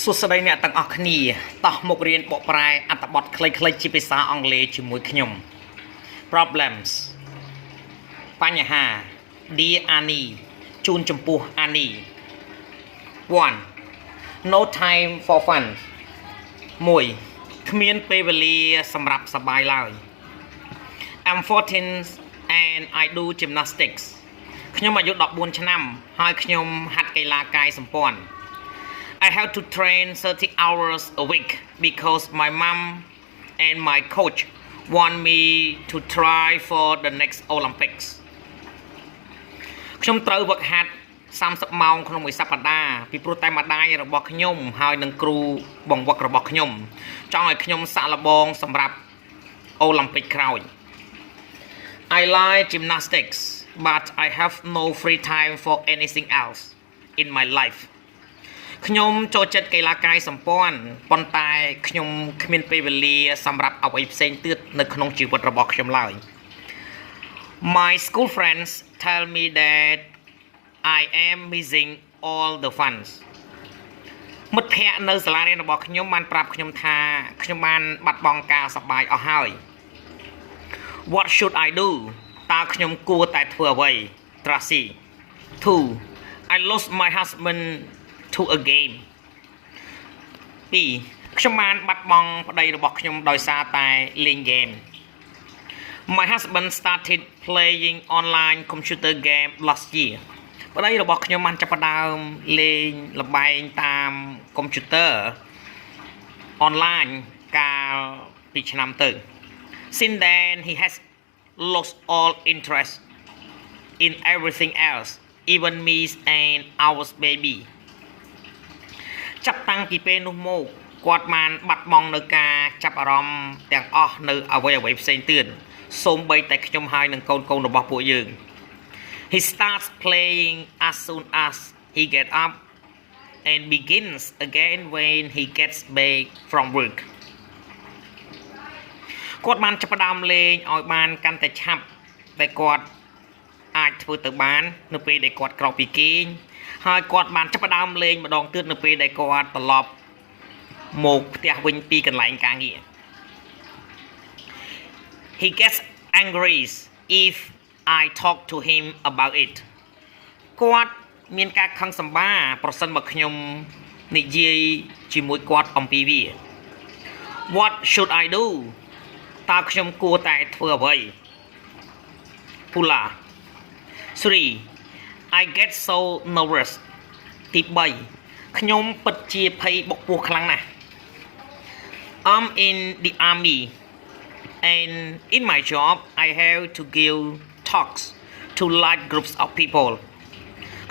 សួស្តីអ្នកទាំងអស់គ្នាតោះមករៀនបកប្រែអត្ថបទខ្លីៗជាភាសាអង់គ្លេសជាមួយខ្ញុំ Problems បញ្ហា Dear Annie ជូនចំពោះ Annie 1 No time for fun 1គ្មានពេលវេលាសម្រាប់សប្បាយឡើយ I'm 14 and I do gymnastics ខ្ញុំអាយុ14ឆ្នាំហើយខ្ញុំហាត់កីឡាកាយសម្ព័ន្ធ I have to train 30 hours a week because my mom and my coach want me to try for the next Olympics ខ្ញុំត្រូវវឹកហាត់30ម៉ោងក្នុងមួយសប្តាហ៍ពីព្រោះតែម្ដាយរបស់ខ្ញុំហើយនិងគ្រូបង្វឹករបស់ខ្ញុំចង់ឲ្យខ្ញុំសាកល្បងសម្រាប់អូឡ িম্পিক ក្រោយ I like gymnastics but I have no free time for anything else in my life ខ្ញុំចូលចិត្តកីឡាកាយសម្ព័ន្ធប៉ុន្តែខ្ញុំគ្មានពេលវេលាសម្រាប់អ្វីផ្សេងទៀតនៅក្នុងជីវិតរបស់ខ្ញុំឡើយ My school friends tell me that I am missing all the fun មិត្តភ័ក្តិនៅសាលារៀនរបស់ខ្ញុំបានប្រាប់ខ្ញុំថាខ្ញុំបានបាត់បង់ការសប្បាយអស់ហើយ What should I do តើខ្ញុំគួរតែធ្វើអ្វី Tracy 2 I lost my husband to a game 2ខ្ញុំបានបាត់បង់ប្តីរបស់ខ្ញុំដោយសារតែលេងហ្គេម My husband started playing online computer game last year ប្តីរបស់ខ្ញុំបានចាប់ផ្ដើមលេងល្បែងតាមកុំព្យូទ័រ online កាលពីឆ្នាំទៅ Since then he has lost all interest in everything else even me and our babyចាប់តាំងពីពេលនោះមកគាត់បានបាត់បង់នៅការចាប់អារម្មណ៍ទាំងអស់នៅអ្វីផ្សេងទៀតសូម្បីតែខ្ញុំហើយនិងកូនរបស់ពួកយើង He starts playing as soon as he get up and begins again when he gets back from work គាត់បានចាប់ផ្ដើមលេងឲ្យបានកាន់តែឆាប់តែគាត់អាចធ្វើទៅបាននៅពេលដែលគាត់ក្រោកពីគេងហើយគាត់បានចាប់ផ្ដើមលេងម្ដងទៀតនៅពេលដែលគាត់ត្រឡប់មកផ្ទះវិញពីកន្លែងការងារ He gets angry if I talk to him about it គាត់មានការខឹងសម្បាប្រសិនបើខ្ញុំនិយាយជាមួយគាត់អំពីវា What should I do តើខ្ញុំគួរតែធ្វើអ្វី Pula 3 I get so nervous ទី3ខ្ញុំពិតជាភ័យបុកពោះខ្លាំងណាស់ I'm in the army and in my job I have to give talks to large groups of people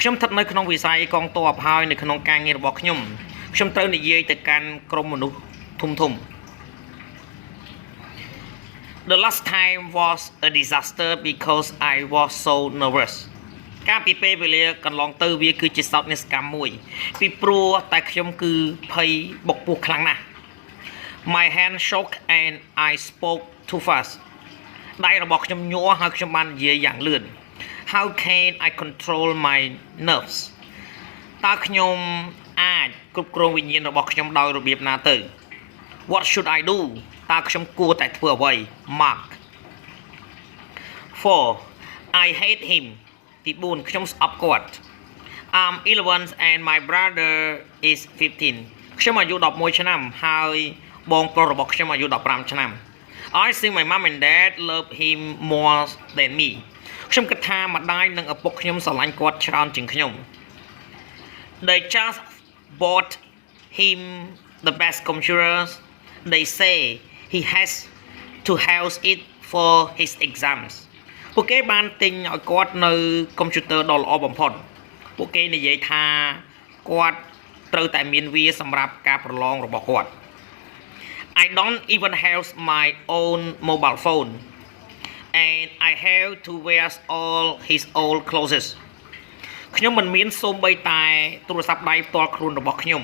ខ្ញុំស្ថិតនៅក្នុងវិស័យកងទ័ពហើយនៅក្នុងការងាររបស់ខ្ញុំត្រូវនិយាយទៅកាន់ក្រុមមនុស្សធំ The last time was a disaster because I was so nervous កាលពីពេលវេលាកន្លងទៅវាគឺជាសោកនាសកម្មមួយពីព្រោះតែខ្ញុំគឺភ័យបុកពោះខ្លាំងណាស់ My hand shook and I spoke too fast ដៃរបស់ខ្ញុំញ័រហើយខ្ញុំបាននិយាយយ៉ាងលឿន How can I control my nerves តើខ្ញុំអាចគ្រប់គ្រងវិញ្ញាណរបស់ខ្ញុំដោយរបៀបណាទៅ What should I do តើខ្ញុំគួរតែធ្វើអ្វី Mark 4 I hate him ទី4ខ្ញុំស្អប់គាត់ I'm 11 and my brother is 15 ខ្ញុំអាយុ11ឆ្នាំហើយបងប្រុសរបស់ខ្ញុំអាយុ15ឆ្នាំ I think my mom and dad love him more than me ខ្ញុំគិតថាម្ដាយនិងឪពុកខ្ញុំស្រឡាញ់គាត់ច្រើនជាងខ្ញុំ They just bought him the best computers they say he has to house it for his exams ពួកគេបានទិញឲ្យគាត់នៅកុំព្យូទ័រដ៏ល្អបំផុតពួកគេនិយាយថាគាត់ត្រូវតែមានវាសម្រាប់ការប្រឡងរបស់គាត់ I don't even have my own mobile phone and I have to wear all his old clothes ខ្ញុំមិនមានសូម្បីតែទូរស័ព្ទដៃផ្ទាល់ខ្លួនរបស់ខ្ញុំ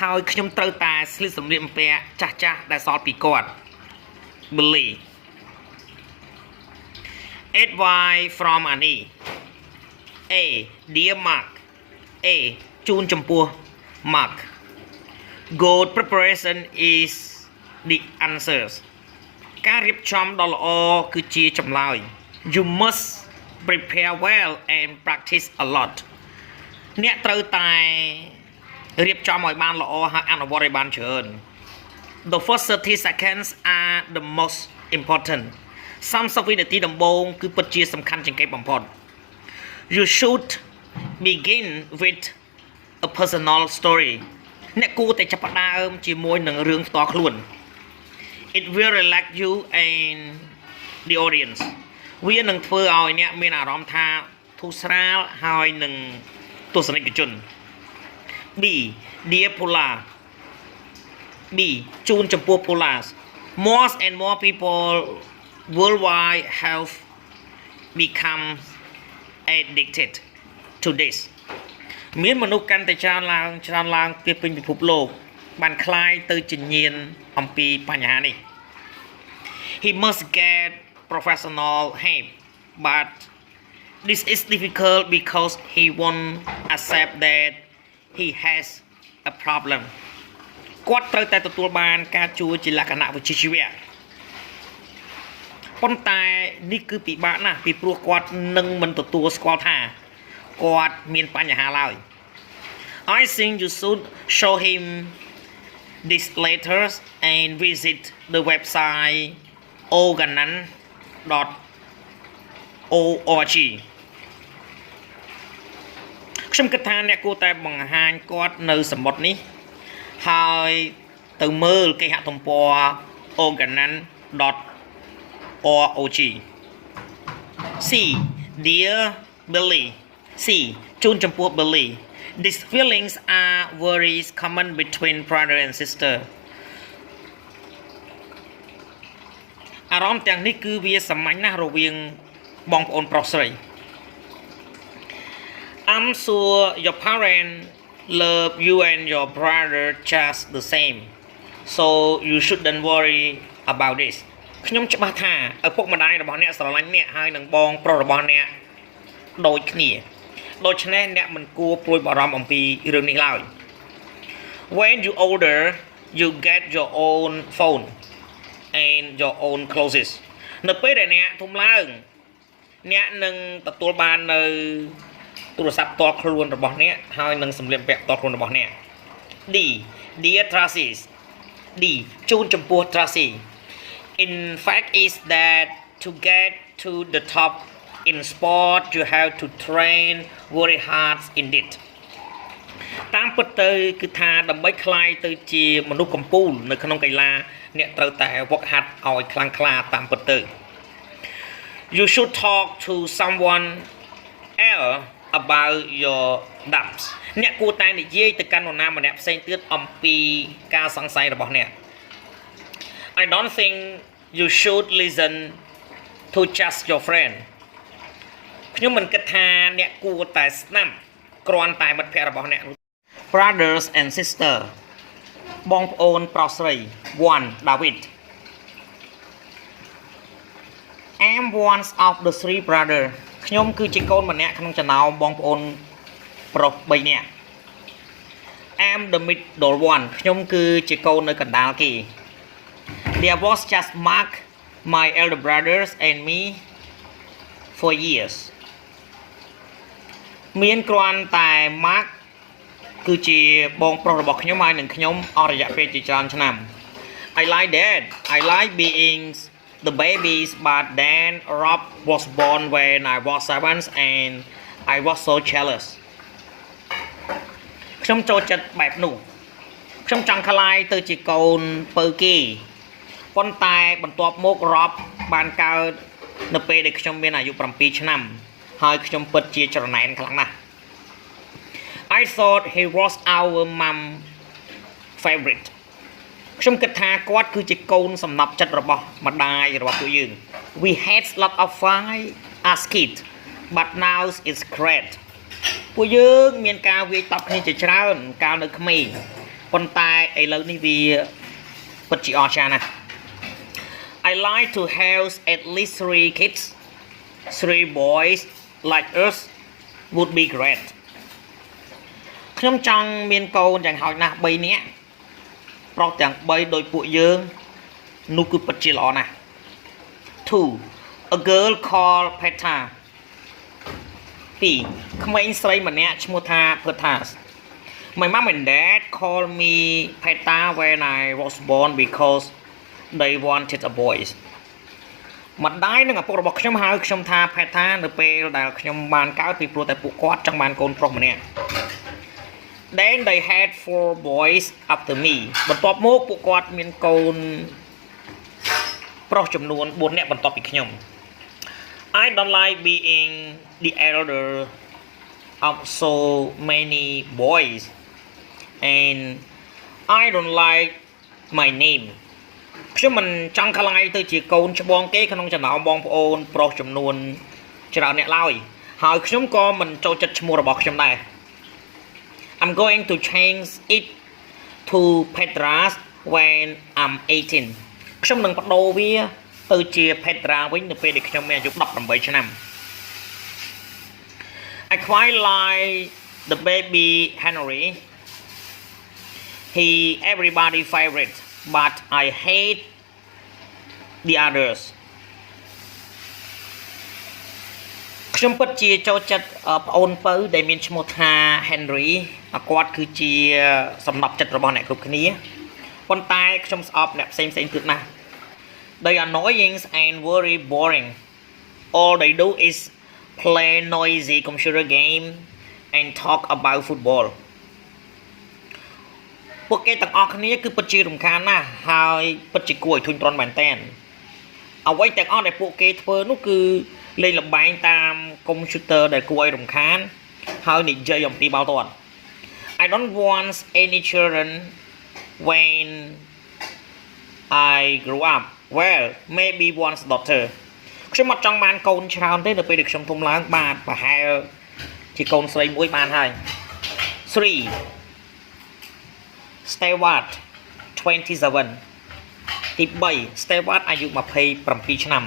ហើយខ្ញុំត្រូវតែស្លៀកសម្លៀកបំពាក់ចាស់ៗដែលសល់ពីគាត់ Billy Advice from Annie A Dear Mark A ជូនចំពោះ Mark good preparation is the answers ការរៀបចំដ៏ល្អគឺជាចម្លើយ you must prepare well and practice a lot អ្នកត្រូវតែរៀបចំឲ្យបានល្អហើយអនុវត្តឲ្យបានច្រើន the first 30 seconds are the most important 30 វិនាទីដំបូងគឺពិតជាសំខាន់ជាងគេបំផុត you should begin with a personal story អ្នកគួរតែចាប់ផ្ដើមជាមួយនឹងរឿងផ្ទាល់ខ្លួន it will relax you and the audience វានឹងធ្វើឲ្យអ្នកមានអារម្មណ៍ថាធូរស្រាលហើយនឹងទស្សនិកជន B dear Paula B ជូនចំពោះ Paula more and more people worldwide have become addicted to this មានមនុស្សកាន់តែច្រើនឡើងពីពេញពិភពលោកបានคล้ายទៅជាញៀនអំពីបញ្ហានេះ he must get professional help but this is difficult because he won't accept that he has a problem គាត់ត្រូវតែទទួលបានការជួយជាលក្ខណៈវិជ្ជាជីវៈប៉ុន្តែនេះគឺពិបាកណាស់ពីព្រោះគាត់នឹងមិនទទួលស្គាល់ថាគាត់មានបញ្ហាឡើយ I think you should show him these letters and visit the website organan.org ខ្ញុំគិតថាអ្នកគួរតែបង្ហាញគាត់នៅសំបុត្រនេះហើយទៅមើលគេហទំព័រ organan.org C dear Billy C ជូនចំពោះ Billy these feelings are very common between brother and sister អារម្មណ៍ទាំងនេះគឺវាសាមញ្ញណាស់រវាងបងប្អូនប្រុសស្រី I'm sure your parents love you and your brother just the same so you shouldn't worry about this ខ្ញុំច្បាស់ថាឪពុកម្ដាយរបស់អ្នកស្រឡាញ់អ្នកហើយនឹងបងប្រុសរបស់អ្នកដូចគ្នាដូច្នេះអ្នកមិនគួរព្រួយបារម្ភអំពីរឿងនេះឡើយ When you older you get your own phone and your own clothes នៅពេលដែលអ្នកធំឡើងអ្នកនឹងទទួលបាននៅទូរស័ព្ទផ្ទាល់ខ្លួនរបស់អ្នកហើយនឹងសម្លៀកបំពាក់ផ្ទាល់ខ្លួនរបស់អ្នក D dear Tracy D ជូនចំពោះ Tracy in fact is that to get to the top in sport you have to train very hard indeed តាមពិតទៅគឺថាដើម្បីក្លាយទៅជាមនុស្សកំពូលនៅក្នុងកីឡាអ្នកត្រូវតែវឹកហាត់ឲ្យខ្លាំងក្លាតាមពិតទៅ You should talk to someone else about your doubts អ្នកគួរតែនិយាយទៅកាន់នរណាម្នាក់ផ្សេងទៀតអំពីការសង្ស័យរបស់អ្នក I don't think you should listen to just your friend ខ្ញុំមិនគិតថាអ្នកគួរតែស្ដាប់គ្រាន់តែមិត្តភក្តិរបស់អ្នក Brothers and sister បងប្អូនប្រុសស្រី 1 David I'm one of the 3 brother ខ្ញុំគឺជាកូនម្នាក់ក្នុងចំណោមបងប្អូនប្រុស3នាក់ I'm the middle one ខ្ញុំគឺជាកូននៅកណ្ដាលគេ There was just Mark my elder brothers and me for years មានគ្រាន់តែ Mark គឺជាបងប្រុសរបស់ខ្ញុំហើយនឹងខ្ញុំអស់រយៈពេលជាច្រើនឆ្នាំ I like that I like being the babies but then Rob was born when I was 7 and I was so jealous ខ្ញុំចូលចិត្តបែបនោះខ្ញុំចង់ខ្លាយទៅជាកូនពៅគេប៉ុន្តែបន្ទាប់មក Rob បានកើតនៅពេលដែលខ្ញុំមានអាយុ7ឆ្នាំហើយខ្ញុំពិតជាច្រណែនខ្លាំងណាស់ I thought he was our mom favorite ខ្ញុំគិតថាគាត់គឺជាកូនសំណប់ចិត្តរបស់ម្ដាយរបស់ពួកយើង We had lot of fight as kids but now it's great ពួកយើងមានការវាយតប់គ្នាជាច្រើនកាលនៅក្មេងប៉ុន្តែឥឡូវនេះវាពិតជាអស្ចារ្យណាស់ I like to have at least 3 kids 3 boys like us would be great ខ្ញុំចង់មានកូនយ៉ាងហោចណាស់3នាក់ ប្រុសទាំង3ដោយពួកយើងនោះគឺពិតជាល្អណាស់ 2 A girl called Petra 2 ក្មេងស្រីម្នាក់ឈ្មោះថា Petra My mom and dad called me Petra when I was born because they wanted a boy ម្ដាយនិងឪពុករបស់ខ្ញុំហៅខ្ញុំថា Petra នៅពេលដែលខ្ញុំបានកើតពីព្រោះតែពួកគាត់ចង់បានកូនប្រុសម្នាក់ Then they had 4 boys after me បន្ទាប់មកពួកគាត់មានកូនប្រុសចំនួន4នាក់បន្ទាប់ពីខ្ញុំ I don't like being the elder of so many boys and I don't like my name ខ្ញុំមិនចង់ខ្លាយទៅជាកូនច្បងគេក្នុងចំណោមបងប្អូនប្រុសចំនួនច្រើនអ្នកឡើយហើយខ្ញុំក៏មិនចូលចិត្តឈ្មោះរបស់ខ្ញុំដែរ I'm going to change it to Petra's when I'm 18 ខ្ញុំនឹងបដូរវាទៅជា Petra វិញនៅពេលដែលខ្ញុំមានអាយុ18ឆ្នាំ I quite like the baby Henry he everybody favorite but I hate the others ខ្ញុំពិតជាចូលចិត្តប្អូនពៅដែលមានឈ្មោះថា Henry គាត់គឺជាសំណប់ចិត្តរបស់អ្នកគ្រប់គ្នាប៉ុន្តែខ្ញុំស្អប់អ្នកផ្សេងៗទៀតណាស់ They are annoying and very boring all they do is play noisy computer game and talk about football ពួកគេទាំងអស់គ្នាគឺពិតជារំខានណាស់ហើយពិតជាគួរឲ្យធុញទ្រាន់មែនទែនអ្វីទាំងអស់ដែលពួកគេធ្វើនោះគឺលេងល្បែងតាមកុំព្យូទ័រដែលគួរឲ្យរំខានហើយនិយាយអំពីបាល់ទាត់ I don't want any children when I grew up well maybe once daughter ខ្ញុំអត់ចង់បានកូនច្រើនទេនៅពេលដែលខ្ញុំធំឡើងបាទប្រហែលជាកូនស្រីមួយបានហើយ 3 Stewart 27 ទី3 Stewart អាយុ27ឆ្នាំ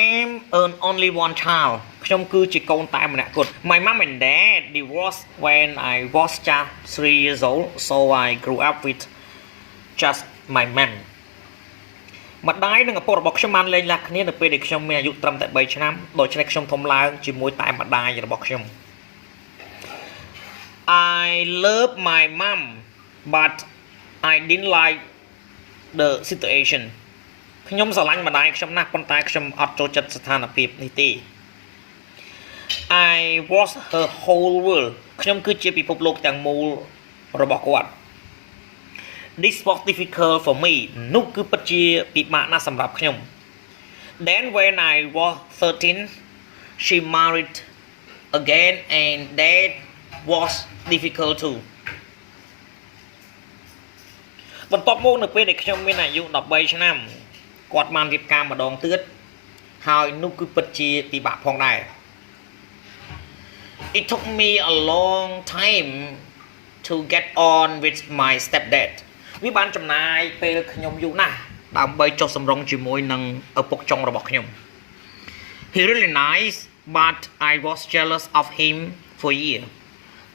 I'm an only one child ខ្ញុំគឺជាកូនតែម្នាក់គត់ My mom and dad divorced when I was just 3 years old so I grew up with just my mom ម្ដាយនិងឪពុករបស់ខ្ញុំបានលែងលាគ្នានៅពេលដែលខ្ញុំមានអាយុត្រឹមតែ3ឆ្នាំដូច្នេះខ្ញុំធំឡើងជាមួយតែម្ដាយរបស់ខ្ញុំ I love my mom but I didn't like the situation ខ្ញុំស្រឡាញ់ម្ដាយខ្ញុំណាស់ប៉ុន្តែខ្ញុំអត់ចូលចិត្តស្ថានភាពនេះទេ I was her whole world ខ្ញុំគឺជាពិភពលោកទាំងមូលរបស់គាត់ This was difficult for me នោះគឺពិតជាពិបាកណាស់សម្រាប់ខ្ញុំ Then when I was 13 she married again and that was difficult too បន្ទាប់មកនៅពេលដែលខ្ញុំមានអាយុ13ឆ្នាំគាត់បានរៀបការម្ដងទៀតហើយនោះគឺពិតជាពិបាកផងដែរ It took me a long time to get on with my stepdad វាបានចំណាយពេលខ្ញុំយូរណាស់ដើម្បីចុះសម្រុងជាមួយនឹងឪពុកចុងរបស់ខ្ញុំ He really nice but I was jealous of him for a year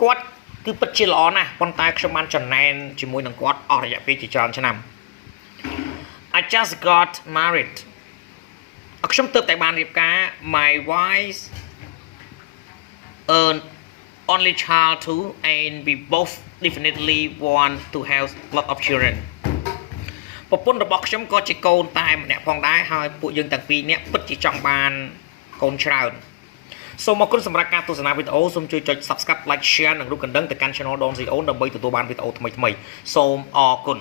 គាត់គឺពិតជាល្អណាស់ប៉ុន្តែខ្ញុំបានចំណែនជាមួយនឹងគាត់អស់រយៈពេលជាច្រើនឆ្នាំ I just got married ខ្ញុំទើបតែបានរៀបការ My wife an only child too and we both definitely want to have lot of children ប្រពន្ធរបស់ខ្ញុំក៏ជាកូនតែម្នាក់ផងដែរហើយពួកយើងទាំងពីរនាក់ពិតជាចង់បានកូនច្រើនសូមអរគុណសម្រាប់ការទស្សនាវីដេអូសូមជួយចុច Subscribe Like Share និងរូបកណ្ដឹងទៅកាន់ Channel Don Sreyoun ដើម្បីទទួលបានវីដេអូថ្មីៗសូមអរគុណ